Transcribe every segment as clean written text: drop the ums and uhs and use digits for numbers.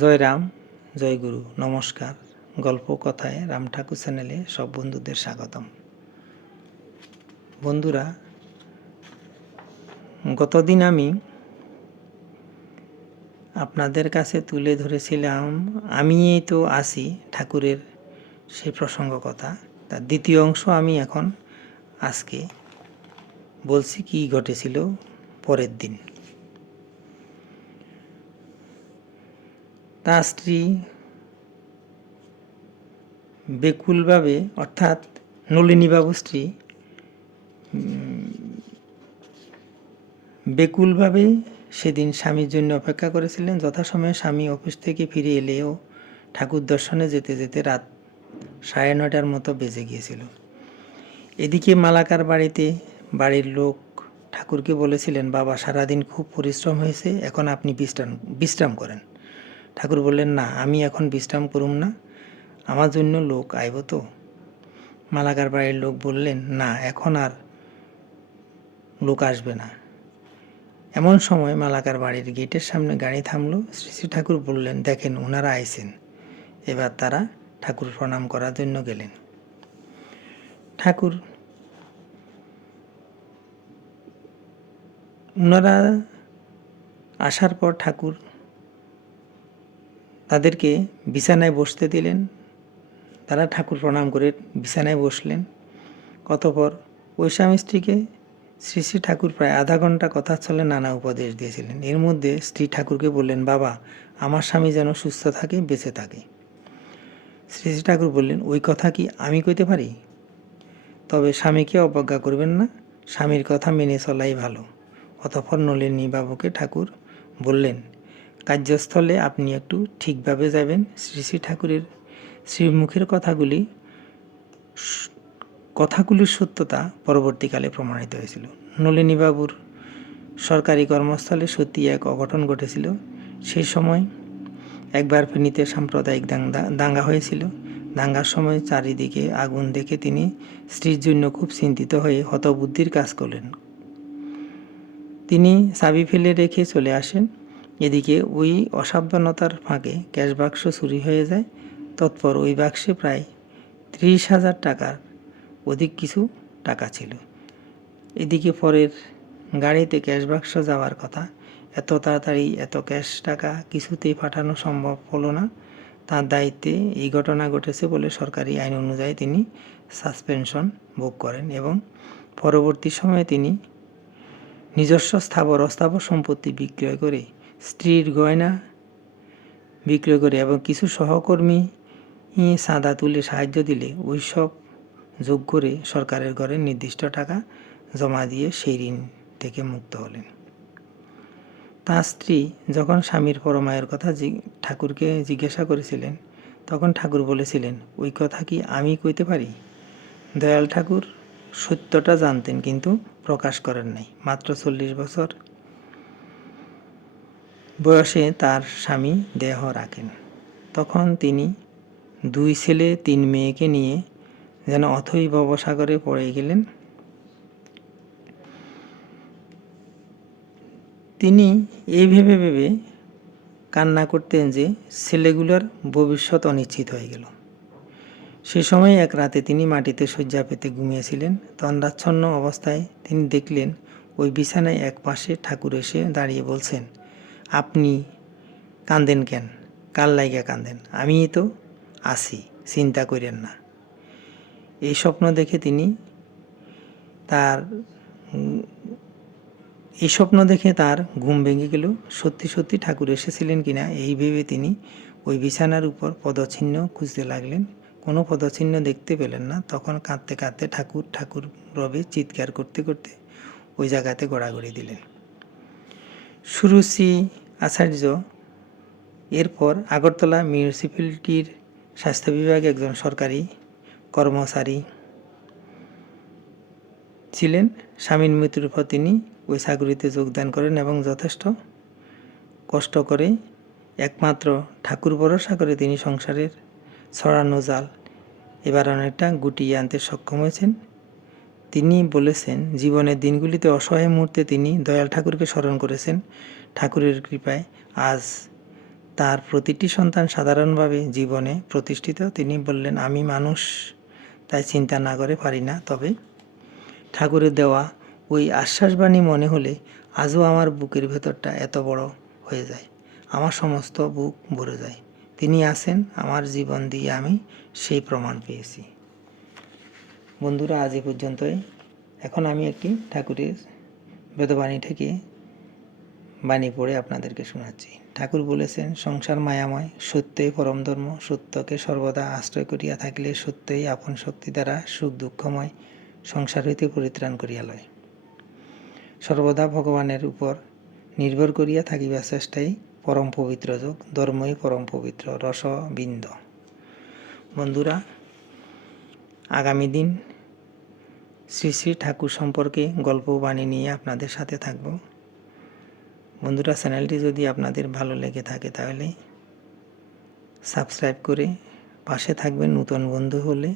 জয় রাম, জয় গুরু, নমস্কার। গল্প কথায় রাম ঠাকুর চ্যানেলে সব বন্ধুদের স্বাগতম। বন্ধুরা, গতদিন আমি আপনাদের কাছে তুলে ধরেছিলাম আমি এই তো আসি ঠাকুরের সেই প্রসঙ্গ কথা। তার দ্বিতীয় অংশ আমি এখন আজকে বলছি কি ঘটেছিল পরের দিন। তার স্ত্রী বেকুলভাবে, অর্থাৎ নলিনীবাবুর স্ত্রী বেকুলভাবে সেদিন স্বামীর জন্য অপেক্ষা করেছিলেন। যথাসময়ে স্বামী অফিস থেকে ফিরে এলেও ঠাকুর দর্শনে যেতে যেতে রাত 9:30 মতো বেজে গিয়েছিল। এদিকে মালাকার বাড়িতে বাড়ির লোক ঠাকুরকে বলেছিলেন, বাবা সারাদিন খুব পরিশ্রম হয়েছে, এখন আপনি বিশ্রাম করেন। ঠাকুর বললেন, না, আমি এখন বিশ্রাম করুম না, আমার জন্য লোক আইব তো। মালাকার বাড়ির লোক বললেন, না, এখন আর লোক আসবে না। এমন সময় মালাকার বাড়ির গেটের সামনে গাড়ি থামলো। শ্রী শ্রী ঠাকুর বললেন, দেখেন ওনারা আইছেন। এবার তারা ঠাকুর প্রণাম করার জন্য গেলেন। ওনারা আসার পর ঠাকুর তাদেরকে বিছানায় বসতে দিলেন। তারা ঠাকুর প্রণাম করে বিছানায় বসলেন। অতঃপর ওই স্বামী স্ত্রীকে শ্রী শ্রী ঠাকুর প্রায় আধা ঘন্টা কথা চলে নানা উপদেশ দিয়েছিলেন। এর মধ্যে স্ত্রী ঠাকুরকে বললেন, বাবা আমার স্বামী যেন সুস্থ থাকে, বেঁচে থাকে। শ্রী শ্রী ঠাকুর বললেন, ওই কথা কি আমি কইতে পারি? তবে স্বামীকে অবজ্ঞা করবেন না, স্বামীর কথা মেনে চলাই ভালো। অতঃপর নলিনী বাবুকে ঠাকুর বললেন, কার্যস্থলে আপনি একটু ঠিকভাবে যাবেন। শ্রী শ্রী ঠাকুরের শ্রীমুখের কথাগুলির সত্যতা পরবর্তীকালে প্রমাণিত হয়েছিল। নলিনীবাবুর সরকারি কর্মস্থলে সত্যি এক অঘটন ঘটেছিল। সেই সময় একবার ফেনীতে সাম্প্রদায়িক দাঙ্গা হয়েছিল। দাঙ্গার সময় চারিদিকে আগুন দেখে তিনি স্ত্রীর জন্য খুব চিন্তিত হয়ে হতবুদ্ধির কাজ করলেন। তিনি চাবি ফেলে রেখে চলে আসেন। এদিকে ওই অসাবধানতার ফাঁকে ক্যাশ বাক্স চুরি হয়ে যায়। তৎপর ওই বাক্সে প্রায় 30,000 টাকার অধিক কিছু টাকা ছিল। এদিকে পরের গাড়িতে ক্যাশ বাক্স যাওয়ার কথা। এত তাড়াতাড়ি এত ক্যাশ টাকা কিছুতেই পাঠানো সম্ভব হলো না। তার দায়িত্বে এই ঘটনা ঘটেছে বলে সরকারি আইন অনুযায়ী তিনি সাসপেনশন ভোগ করেন এবং পরবর্তী সময়ে তিনি নিজস্ব স্থাবর অস্থাবর সম্পত্তি বিক্রয় করে, স্ত্রীর গয়না বিক্রয় করে এবং কিছু সহকর্মী চাঁদা তুলে সাহায্য দিলে ওই সব যোগ করে সরকারের ঘরে নির্দিষ্ট টাকা জমা দিয়ে সেই ঋণ থেকে মুক্ত হলেন। তার স্ত্রী যখন স্বামীর পরমায়ের কথা ঠাকুরকে জিজ্ঞাসা করেছিলেন, তখন ঠাকুর বলেছিলেন, ওই কথা কি আমি কইতে পারি? দয়াল ঠাকুর সত্যটা জানতেন কিন্তু প্রকাশ করেন নাই। মাত্র 40 বছর বয়সে তার স্বামী দেহ রাখেন। তখন তিনি 2 ছেলে 3 মেয়েকে নিয়ে যেন অথই ভবসাগরে পড়ে গেলেন। তিনি এই ভেবে কান্না করতেন যে ছেলেগুলোর ভবিষ্যৎ অনিশ্চিত হয়ে গেল। সে সময় এক রাতে তিনি মাটিতে শয্যা পেতে ঘুমিয়েছিলেন। তন্দ্রাচ্ছন্ন অবস্থায় তিনি দেখলেন ওই বিছানায় এক পাশে ঠাকুর এসে দাঁড়িয়ে বলছেন, আপনি কাঁদেন কেন? কার লাইগা কাঁদেন? আমি তো আছি, চিন্তা করেন না। এই স্বপ্ন দেখে তার ঘুম ভেঙে গেল। সত্যি সত্যি ঠাকুর এসেছিলেন কিনা এই ভেবে তিনি ওই বিছানার উপর পদচিহ্ন খুঁজতে লাগলেন। কোনো পদচিহ্ন দেখতে পেলেন না। তখন কাঁদতে কাঁদতে ঠাকুর ঠাকুর রবে চিৎকার করতে করতে ওই জায়গাতে গড়াগড়ি দিলেন। সুরুচি আচার্য এরপর আগরতলা মিউনিসিপ্যালিটির স্বাস্থ্য বিভাগে একজন সরকারি কর্মচারী ছিলেন। স্বামীর মৃত্যুর পর তিনি ওই চাকুরিতে যোগদান করেন এবং যথেষ্ট কষ্ট করে একমাত্র ঠাকুর ভরসা করে তিনি সংসারের ছড়ানো জাল এবার অনেকটা গুটিয়ে আনতে সক্ষম হয়েছেন। তিনি বলেছেন, জীবনের দিনগুলিতে অসহায় মুহূর্তে তিনি দয়াল ঠাকুরকে স্মরণ করেছেন। ঠাকুরের কৃপায় আজ তার প্রতিটি সন্তান সাধারণভাবে জীবনে প্রতিষ্ঠিত। তিনি বললেন, আমি মানুষ, তাই চিন্তা না করে পারি না। তবে ঠাকুরের দেওয়া ওই আশ্বাসবাণী মনে হলে আজও আমার বুকের ভেতরটা এত বড় হয়ে যায়, আমার সমস্ত বুক ভরে যায়। তিনি আছেন, আমার জীবন দিয়ে আমি সেই প্রমাণ পেয়েছি। বন্ধুরা, আজ এ পর্যন্তই। এখন আমি একটি ঠাকুরের বেদবাণী থেকে বাণী পড়ে আপনাদেরকে শোনাচ্ছি। ঠাকুর বলেছেন, সংসার মায়াময়, সত্যই পরম ধর্ম। সত্যকে সর্বদা আশ্রয় করিয়া থাকিলে সত্যই আপন শক্তি দ্বারা সুখ দুঃখময় সংসার হইতে পরিত্রাণ করিয়া লয়। সর্বদা ভগবানের উপর নির্ভর করিয়া থাকিবার চেষ্টাই পরম পবিত্র যোগ। ধর্মই পরম পবিত্র রসবিন্দ। বন্ধুরা, আগামী দিন শ্রী শ্রী ঠাকুর সম্পর্কে গল্প বাণী নিয়ে আপনাদের সাথে থাকব। বন্ধুরা, চ্যানেলটি যদি আপনাদের ভালো লেগে থাকে তাহলে সাবস্ক্রাইব করে পাশে থাকবেন। নতুন বন্ধু হলে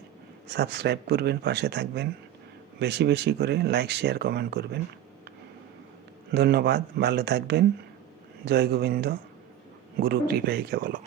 সাবস্ক্রাইব করবেন, পাশে থাকবেন। বেশি বেশি করে লাইক, শেয়ার, কমেন্ট করবেন। ধন্যবাদ, ভালো থাকবেন। জয় গোবিন্দ, গুরু কৃপাই কেবলম।